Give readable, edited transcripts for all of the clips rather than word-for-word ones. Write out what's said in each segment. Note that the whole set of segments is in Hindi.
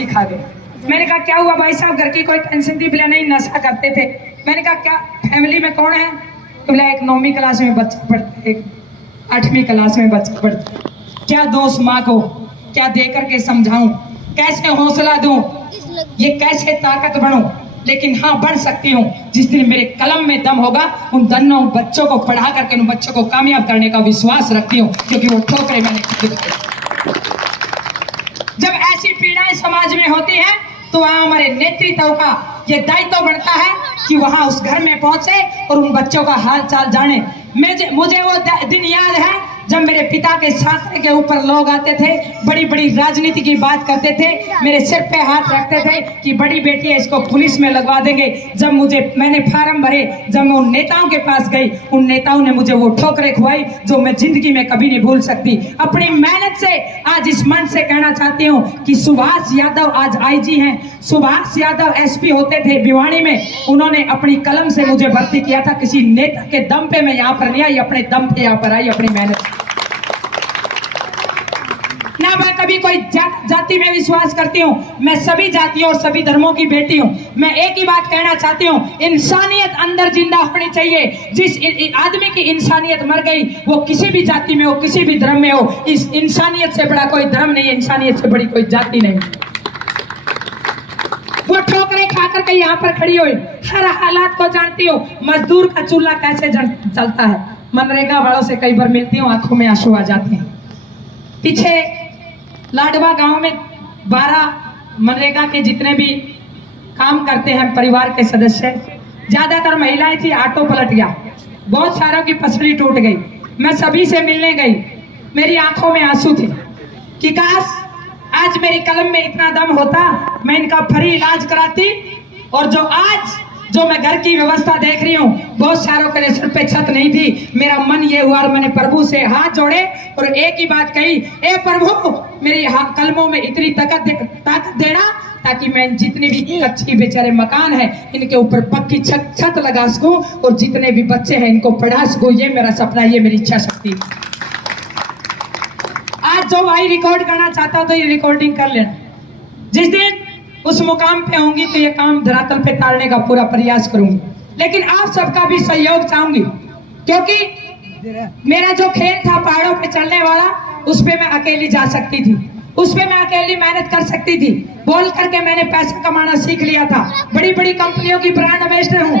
मच्छी खा गए। मैंने कहा क्या हुआ भाई साहब, घर की कोई टेंशन थी? बोला नहीं, नशा करते थे। मैंने कहा क्या फैमिली में कौन है? तो बोला एक 9वीं क्लास में बच्चा पढ़ता, एक 8वीं क्लास में बच्चा पढ़ता। क्या दोस्त माँ को क्या दे करके समझाऊं, कैसे हौसला दूं, ये कैसे ताकत बनूं? लेकिन हाँ, बढ़ सकती हूँ जिस दिन मेरे कलम में दम होगा। उन दोनों बच्चों को पढ़ा करके उन बच्चों को कामयाब करने का विश्वास रखती हूँ, क्योंकि वो ठोकरें मैंने खुद खाई। जब ऐसी पीड़ाएं समाज में होती हैं तो वहाँ हमारे नेतृत्व का ये दायित्व बनता है कि वहाँ उस घर में पहुंचे और उन बच्चों का हाल चाल जाने। मुझे वो दिन याद है जब मेरे पिता के साथ के ऊपर लोग आते थे, बड़ी बड़ी राजनीति की बात करते थे, मेरे सिर पे हाथ रखते थे कि बड़ी बेटी है, इसको पुलिस में लगवा देंगे। जब मैंने फार्म भरे, जब मैं उन नेताओं के पास गई, उन नेताओं ने मुझे वो ठोकरें खुआई जो मैं जिंदगी में कभी नहीं भूल सकती। अपनी मेहनत से आज इस मंच से कहना चाहती हूँ कि सुभाष यादव आज आईजी हैं, सुभाष यादव एसपी होते थे भिवानी में, उन्होंने अपनी कलम से मुझे भर्ती किया था। किसी नेता के दम पे मैं यहाँ पर नहीं आई, अपने दम पे यहाँ पर आई, अपनी मेहनत से। ना मैं कभी कोई जाति में विश्वास करती हूँ, मैं सभी जातियों और सभी धर्मों की बेटी हूँ। मैं एक ही बात कहना चाहती हूँ, इंसानियत अंदर जिंदा होनी चाहिए। जिस आदमी की इंसानियत मर गई, वो किसी भी जाति में हो, किसी भी धर्म में हो, इस इंसानियत से बड़ा कोई धर्म नहीं है, इंसानियत से बड़ी कोई जाति नहीं। वो ठोकरें खा करके यहाँ पर खड़ी हुई, हर हालात को जानती हूँ। मजदूर का चूल्हा कैसे चलता है, मनरेगा वालों से कई बार मिलती हूँ, आंखों में आंसू आ जाते हैं। पीछे लाडवा गांव में 12 मनरेगा के जितने भी काम करते हैं परिवार के सदस्य, ज्यादातर महिलाएं थी। ऑटो पलट गया, बहुत सारों की पसली टूट गई। मैं सभी से मिलने गई, मेरी आंखों में आंसू थे कि काश आज मेरी कलम में इतना दम होता, मैं इनका फ्री इलाज कराती। और जो मैं घर की व्यवस्था देख रही हूँ, बहुत सारों के सिर पे छत नहीं थी। मेरा मन ये हुआ और मैंने प्रभु से हाथ जोड़े और एक ही बात कही, ए प्रभु, मेरी कलमों में इतनी ताकत देना ताकि मैं जितने भी अच्छी बेचारे मकान है इनके ऊपर पक्की छत लगा सकूं और जितने भी बच्चे हैं इनको पढ़ा सकूं। ये मेरा सपना, ये मेरी इच्छा शक्ति। आज जो भाई रिकॉर्ड करना चाहता हो तो ये रिकॉर्डिंग कर लेना। जिस दिन उस मुकाम पे होंगी तो ये काम धरातल पे तारने का पूरा प्रयास करूंगी। लेकिन आप सबका भी सहयोग चाहूंगी, क्योंकि मेरा जो खेल था पहाड़ों पे चलने वाला, उस पे मैं अकेली जा सकती थी, उस पे मैं अकेली मेहनत कर सकती थी। बोल करके मैंने पैसा कमाना सीख लिया था। बड़ी बड़ी कंपनियों की ब्रांड एम्बेसडर हूँ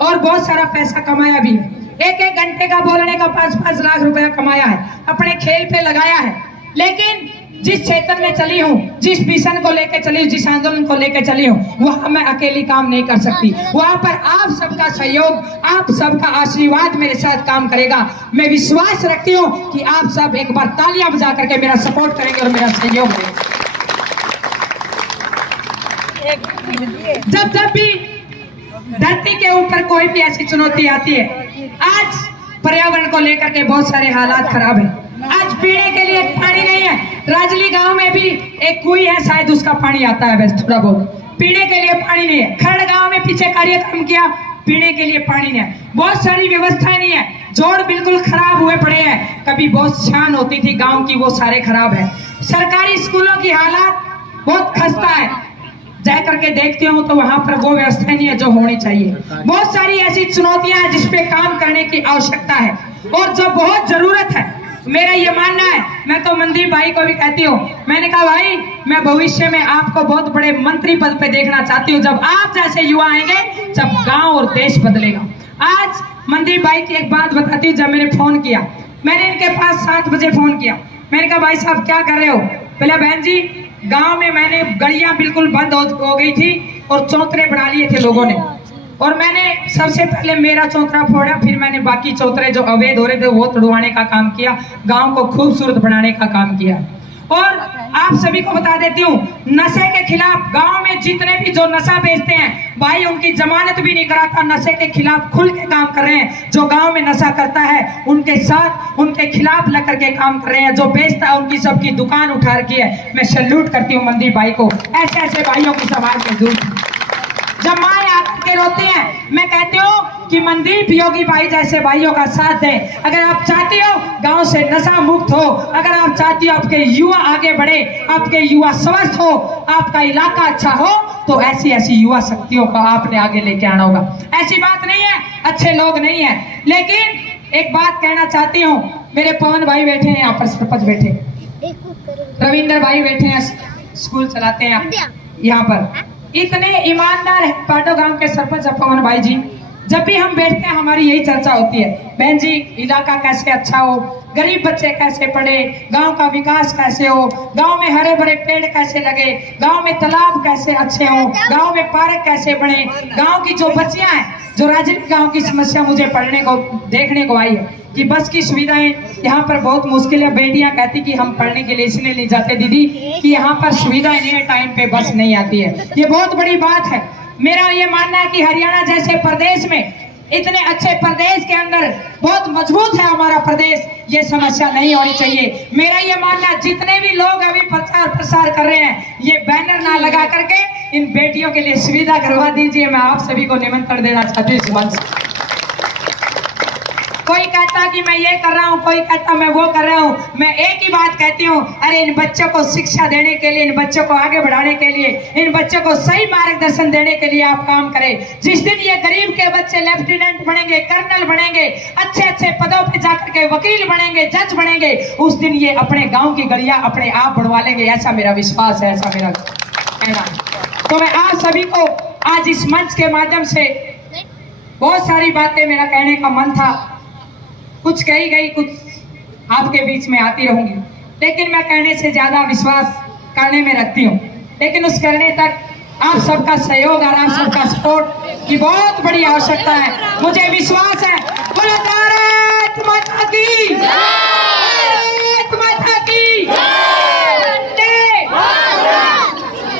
और बहुत सारा पैसा कमाया भी। एक घंटे का बोलने का 5-5 लाख रुपया कमाया है, अपने खेल पे लगाया है। लेकिन जिस क्षेत्र में चली हूँ, जिस मिशन को लेकर चली हूँ, जिस आंदोलन को लेकर चली हूँ, वहां मैं अकेली काम नहीं कर सकती। वहां पर आप सबका सहयोग, आप सबका आशीर्वाद मेरे साथ काम करेगा। मैं विश्वास रखती हूँ कि आप सब एक बार तालियां बजा करके मेरा सपोर्ट करेंगे और मेरा सहयोग करेंगे। जब भी धरती के ऊपर कोई भी ऐसी चुनौती आती है, आज पर्यावरण को लेकर के बहुत सारे हालात खराब है। आज पीने के लिए पानी नहीं है। राजली गांव में भी एक कुएं है, शायद उसका पानी आता है बस थोड़ा बहुत, पीने के लिए पानी नहीं है। खरड़ गांव में पीछे कार्यक्रम किया, पीने के लिए पानी नहीं है। बहुत सारी व्यवस्थाएं नहीं है, जोड़ बिल्कुल खराब हुए पड़े हैं। कभी बहुत शान होती थी गांव की, वो सारे खराब है। सरकारी स्कूलों की हालात बहुत खस्ता है, जा करके देखते हो तो वहां पर वो व्यवस्था नहीं है जो होनी चाहिए। बहुत सारी ऐसी चुनौतियां हैं जिसपे काम करने की आवश्यकता है और जो बहुत जरूरत है। मेरा ये मानना है, मैं तो मनदीप भाई को भी कहती हूँ, मैंने कहा भाई मैं भविष्य में आपको बहुत बड़े मंत्री पद पे देखना चाहती हूँ, जब आप जैसे युवा आएंगे, जब गांव और देश बदलेगा। आज मनदीप भाई की एक बात बताती हूँ। जब मैंने फोन किया, मैंने इनके पास 7 बजे फोन किया, मैंने कहा भाई साहब क्या कर रहे हो? बोले बहन जी गांव में मैंने गलियां बिल्कुल बंद हो गई थी और चौतरे बना लिए थे लोगों ने, और मैंने सबसे पहले मेरा चौतरा फोड़ा, फिर मैंने बाकी चौतरे जो अवैध हो रहे थे वो तोड़वाने का काम किया, गांव को खूबसूरत बनाने का काम किया। और आप सभी को बता देती हूँ, नशे के खिलाफ गांव में जितने भी जो नशा बेचते हैं भाई, उनकी जमानत भी नहीं कराता। नशे के खिलाफ खुल के काम कर रहे हैं। जो गांव में नशा करता है उनके साथ, उनके खिलाफ लग करके काम कर रहे हैं। जो बेचता है उनकी सबकी दुकान उठा रखी है। मैं सैल्यूट करती हूँ मनदीप भाई को, ऐसे ऐसे भाइयों की समाज में दूर। जब माँ आकर के रोती हैं, मैं कहती हूँ कि मनदीप योगी भाई जैसे भाइयों का साथ दें। अगर आप चाहती हो गांव से नशा मुक्त हो, अगर आप चाहती हो आपके युवा आगे बढ़े, आपके युवा स्वस्थ हो, आपका इलाका अच्छा हो, तो ऐसी ऐसी युवा शक्तियों को आपने आगे लेके आना होगा। ऐसी बात नहीं है अच्छे लोग नहीं है, लेकिन एक बात कहना चाहती हूँ। मेरे पवन भाई बैठे हैं यहाँ पर, सरपंच बैठे, रविंदर भाई बैठे हैं, स्कूल चलाते हैं यहाँ पर, इतने ईमानदार है पाटो गांव के सरपंच पवन भाई जी। जब भी हम बैठते हैं हमारी यही चर्चा होती है, बहन जी इलाका कैसे अच्छा हो, गरीब बच्चे कैसे पढ़े, गांव का विकास कैसे हो, गांव में हरे भरे पेड़ कैसे लगे, गांव में तालाब कैसे अच्छे हो, गांव में पार्क कैसे बने। गांव की जो बच्चियां हैं, जो राजनीतिक गांव की समस्या मुझे पढ़ने को देखने को आई है कि बस की सुविधाएं यहाँ पर बहुत मुश्किल है। बेटियां कहती कि हम पढ़ने के लिए इसलिए नहीं जाते दीदी कि यहाँ पर सुविधाएं नहीं है, टाइम पे बस नहीं आती है। ये बहुत बड़ी बात है। मेरा ये मानना है कि हरियाणा जैसे प्रदेश में, इतने अच्छे प्रदेश के अंदर, बहुत मजबूत है हमारा प्रदेश, ये समस्या नहीं होनी चाहिए। मेरा ये मानना है जितने भी लोग अभी प्रचार प्रसार कर रहे हैं, ये बैनर ना लगा करके इन बेटियों के लिए सुविधा करवा दीजिए। मैं आप सभी को निमंत्रण देना चाहती हूँ। कोई कहता कि मैं ये कर रहा हूँ, कोई कहता मैं वो कर रहा हूँ, मैं एक ही बात कहती हूँ, अरे इन बच्चों को शिक्षा देने के लिए, इन बच्चों को आगे बढ़ाने के लिए, इन बच्चों को सही मार्गदर्शन देने के लिए आप काम करें। जिस दिन ये गरीब के बच्चे लेफ्टिनेंट बनेंगे, कर्नल बनेंगे, अच्छे अच्छे पदों पे जाकर के वकील बनेंगे, जज बनेंगे, उस दिन ये अपने गाँव की गलियां अपने आप बढ़वा लेंगे, ऐसा मेरा विश्वास है, ऐसा मेरा कहना। तो मैं आप सभी को आज इस मंच के माध्यम से बहुत सारी बातें मेरा कहने का मन था, कुछ कही गई, कुछ आपके बीच में आती रहूंगी, लेकिन मैं कहने से ज्यादा विश्वास करने में रखती हूँ। लेकिन उस करने तक आप सबका सहयोग और आप सबका सपोर्ट की बहुत बड़ी आवश्यकता है। मुझे विश्वास है। बोलो भारत माता की।